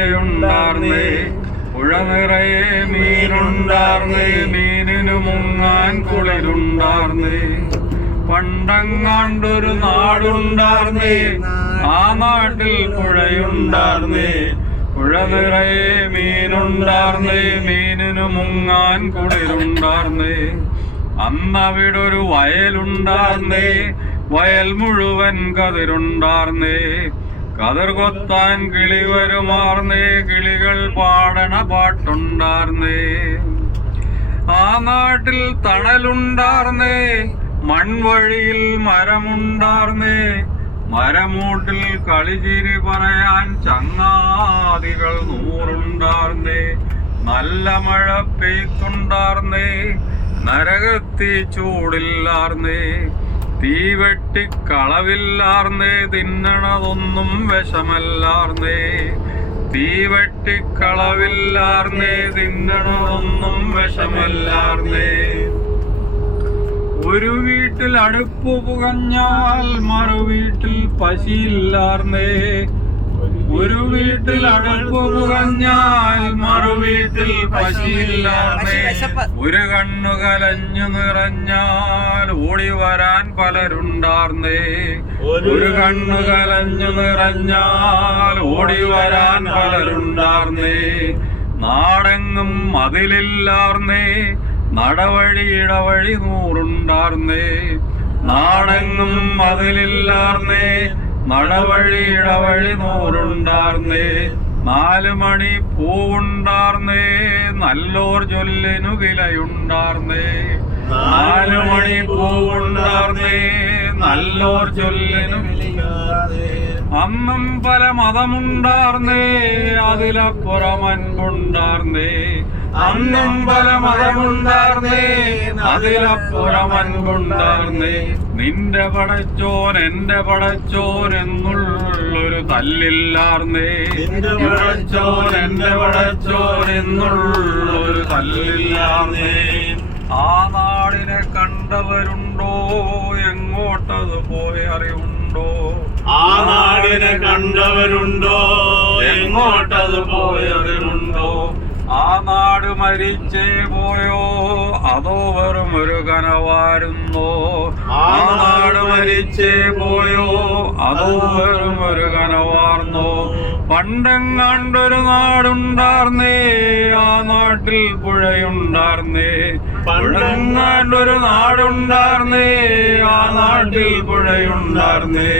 ഉണ്ടാർന്നേ പുഴ നിറയെ മീനുണ്ടാർന്നേ മീനിനു മുങ്ങാൻ കുളിരുണ്ടാർന്നേ പണ്ടങ്ങാണ്ടൊരു നാടുണ്ടാർന്നേ ആ നാട്ടിൽ പുഴയുണ്ടാർന്നേ പുഴ നിറയെ മീനുണ്ടാർന്നേ മീനിനു മുങ്ങാൻ കുളിരുണ്ടാർന്നേ അന്നവിടൊരു വയലുണ്ടാർന്നേ വയൽ മുഴുവൻ കതിരുണ്ടാർന്നേ കതിർ കൊത്താൻ കിളി വരുമാർന്നേ കിളികൾ പാടണ പാട്ടുണ്ടാർന്നേ ആ നാട്ടിൽ തണലുണ്ടാർന്നേ മൺവഴിയിൽ മരമുണ്ടാർന്നേ മരമൂട്ടിൽ കളിചിരി പറയാൻ ചങ്ങാതികൾ നൂറുണ്ടാർന്നേ നല്ല മഴ പെയ്ത്തുണ്ടാർന്നേ നരകത്തി ചൂടില്ലാർന്നേ തീവെട്ടിക്കളവില്ലാർന്നേ തിന്നണതൊന്നും വിഷമല്ലാർന്നേ തീവെട്ടിക്കളവില്ലാർന്നേ തിന്നണതൊന്നും വിഷമല്ലാർന്നേ ഒരു വീട്ടിൽ അടുപ്പ് പുകഞ്ഞാൽ മറുവീട്ടിൽ പശിയില്ലാർന്നേ ഒരു വീട്ടിൽ അടുപ്പ് പുകഞ്ഞാൽ മറുവീട്ടിൽ പശിയില്ലാർന്നേ ഒരു കണ്ണു കലഞ്ഞു നിറഞ്ഞാൽ ഓടി വരാൻ പലരുണ്ടാർന്നേ ഒരു കണ്ണു കലഞ്ഞു നിറഞ്ഞാൽ ഓടി വരാൻ പലരുണ്ടാർന്നേ നാടെങ്ങും മതിലില്ലാർന്നേ നടവഴി ഇടവഴി നൂറുണ്ടാർന്നേ നാടെങ്ങും മതിലില്ലാർന്നേ നടവഴി ഇടവഴി നൂറുണ്ടാർന്നേ 4 മണി പൂവുണ്ടാർന്നേ നല്ലോർ ചൊല്ലിനു വിലയുണ്ടാർന്നേ 4 മണി പൂവുണ്ടാർന്നേ നല്ലോർ ചൊല്ലിനു വിലയുണ്ടാർന്നേ അന്നും പല മതമുണ്ടാർന്നേ അതിലപ്പുറം അൻപുണ്ടാർന്നേ അന്നും പല മതമുണ്ടാർന്നേ അതിലപ്പുറം അൻപുണ്ടാർന്നേ നിന്റെ പടച്ചോൻ എന്റെ പടച്ചോൻ എന്നുള്ളൊരു തല്ലില്ലാർന്നേ നിന്റെ പടച്ചോൻ എന്റെ പടച്ചോൻ എന്നുള്ളൊരു തല്ലില്ലാർന്നേ ആ നാടിനെ കണ്ടവരുണ്ടോ എങ്ങോട്ടത് പോയി അറിവുണ്ടോ ആ നാടിനെ കണ്ടവരുണ്ടോ എങ്ങോട്ടത് പോയി അറിവുണ്ടോ ആ നാട് മരിച്ചേ പോയോ അതോ വെറും ഒരു കനവാരുന്നോ ആ നാട് മരിച്ചേ പോയോ അതോ വെറും ഒരു കനവാർന്നോ പണ്ടെങ്ങാണ്ടൊരു നാടുണ്ടാർന്നേ ആ നാട്ടിൽ പുഴയുണ്ടാർന്നേ പണ്ടെങ്ങാണ്ടൊരു നാടുണ്ടാർന്നേ ആ നാട്ടിൽ പുഴയുണ്ടാർന്നേ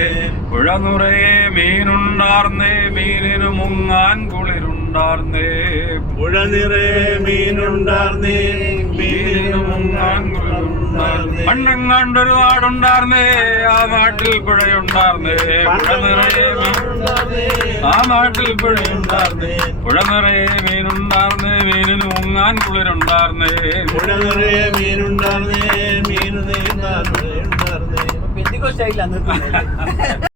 പുഴ നിറയെ മീനുണ്ടാർന്നേ മീനിനു മുങ്ങാൻ കുളിരുണ്ടാർന്നേ പുഴ നിറയെ മീനുണ്ടാർന്നേ മീനിനു മുങ്ങാൻ കുളിരുണ്ടാർന്നേ പണ്ടെങ്ങാണ്ടൊരു നാടുണ്ടാർന്നേ ആ നാട്ടിൽ പുഴയുണ്ടാർന്നേ പുഴ നിറയെ ആ നാട്ടിൽ പുഴയുണ്ടാർന്നേ പുഴ നിറയെ മീനുണ്ടാർന്നേ മീനിനു മുങ്ങാൻ കുളിരുണ്ടാർന്നേ പുഴ നിറയെ മീനുണ്ടാർന്നേ മീനു നീന്താൻ